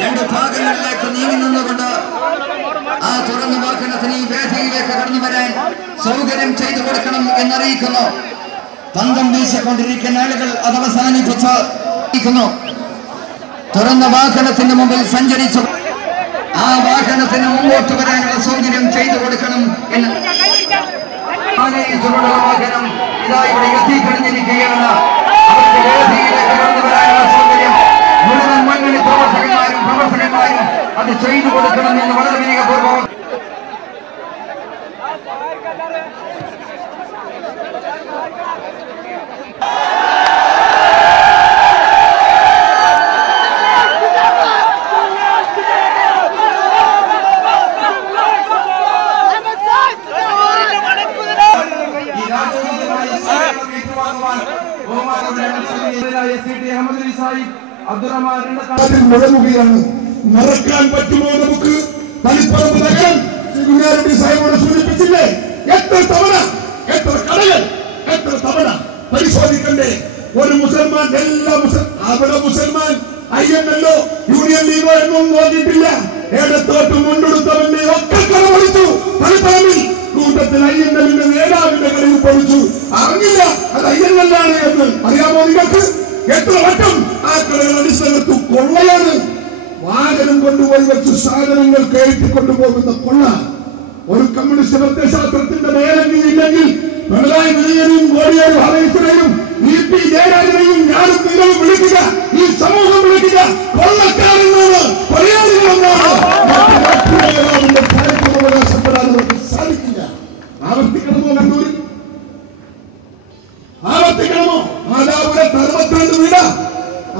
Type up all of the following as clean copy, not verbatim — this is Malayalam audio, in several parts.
രണ്ട് ഭാഗങ്ങളിലേക്ക് നീങ്ങി നിന്നുകൊണ്ട് ആ തുറന്ന വാഹനത്തിന് ഈ വേദിയിലേക്ക് കടന്നു വരാൻ സൗകര്യം ചെയ്തു കൊടുക്കണം എന്നറിയിക്കുന്നു. പന്തം വീശിക്കൊണ്ടിരിക്കുന്ന ആളുകൾ അത് അവസാനിപ്പിച്ചിരിക്കുന്നു. തുറന്ന വാഹനത്തിന് മുമ്പിൽ സഞ്ചരിച്ചു ആ വാഹനത്തിന് മുമ്പോട്ട് വരാനുള്ള സൗകര്യം ചെയ്തു കൊടുക്കണം എന്ന് വാഹനം ഇതാ ഇവിടെ എത്തിക്കഴിഞ്ഞിരിക്കുകയാണ്. അവർക്ക് വേദിയിലേക്ക് കടന്നു വരാനുള്ള സൗകര്യം മുഴുവൻ മുന്നണി പ്രവർത്തകന്മാരും അത് ചെയ്തു കൊടുക്കണം എന്ന് വളരെ വിനയപൂർവ്വം മുഴങ്ങുകയാണ്. മറക്കാൻ പറ്റുമോ നമുക്ക്? തളിപ്പറമ്പ് നഗരം സാഹിബോട് സൂചിപ്പിച്ചില്ലേ? എത്ര തവണ, എത്ര കടകൾ, എത്ര തവണ പരിശോധിക്കണ്ടേ? ഒരു മുസൽമാൻ അവിടെ മുസൽമാൻ IMLO യൂണിയൻ ലീഗോ എന്നും നോക്കിയിട്ടില്ല. ഏടത്തോട്ട് മുണ്ടെടുത്തവന്റെ ഒക്കെ കളവടിച്ചു. തളിപ്പറമ്പിൽ കൂട്ടത്തിൽ IMLന്റെ നേതാവിന്റെ കളിയിൽ പൊളിച്ചു. അറിഞ്ഞില്ല അത് IML ആണ് എന്ന്. അറിയാമോ നിങ്ങൾക്ക്? എത്ര വട്ടം ആ കളികൾ അടിസ്ഥാനത്ത് കൊള്ളയാണ്. വാഹനം കൊണ്ടുപോയി വെച്ച് സാധനങ്ങൾ കയറ്റിക്കൊണ്ടുപോകുന്ന കൊള്ള. ഒരു കമ്മ്യൂണിസ്റ്റ് പ്രത്യയശാസ്ത്രത്തിന്റെ മേലങ്കിയില്ലെങ്കിൽ പിണറായി വിജയനും കോടിയേരി ബാലകൃഷ്ണനെയും EP ജയരാജനെയും ഞാനും നിങ്ങളും വിളിക്കുക, ഈ സമൂഹം വിളിക്കുക കൊള്ളക്കാരെന്നാണ്, കൊലയാളികളെന്നാണ്. അവകാശപ്പെടാൻ അവർക്ക് സാധിക്കില്ല. ആവർത്തിക്കണമോ കണ്ണൂരിൽ? ആവർത്തിക്കണമോ? മാതാപുരത്ത് 62 വീട്,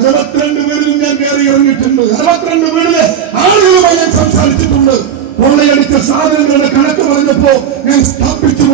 62 വീടിൽ ഞാൻ കയറി ഇറങ്ങിയിട്ടുണ്ട്. 62 വീടിലെ ആളുകളുമായി ഞാൻ സംസാരിച്ചിട്ടുണ്ട്. കൊള്ളയടിച്ച സാധനങ്ങളുടെ കണക്ക് പറഞ്ഞപ്പോ ഞാൻ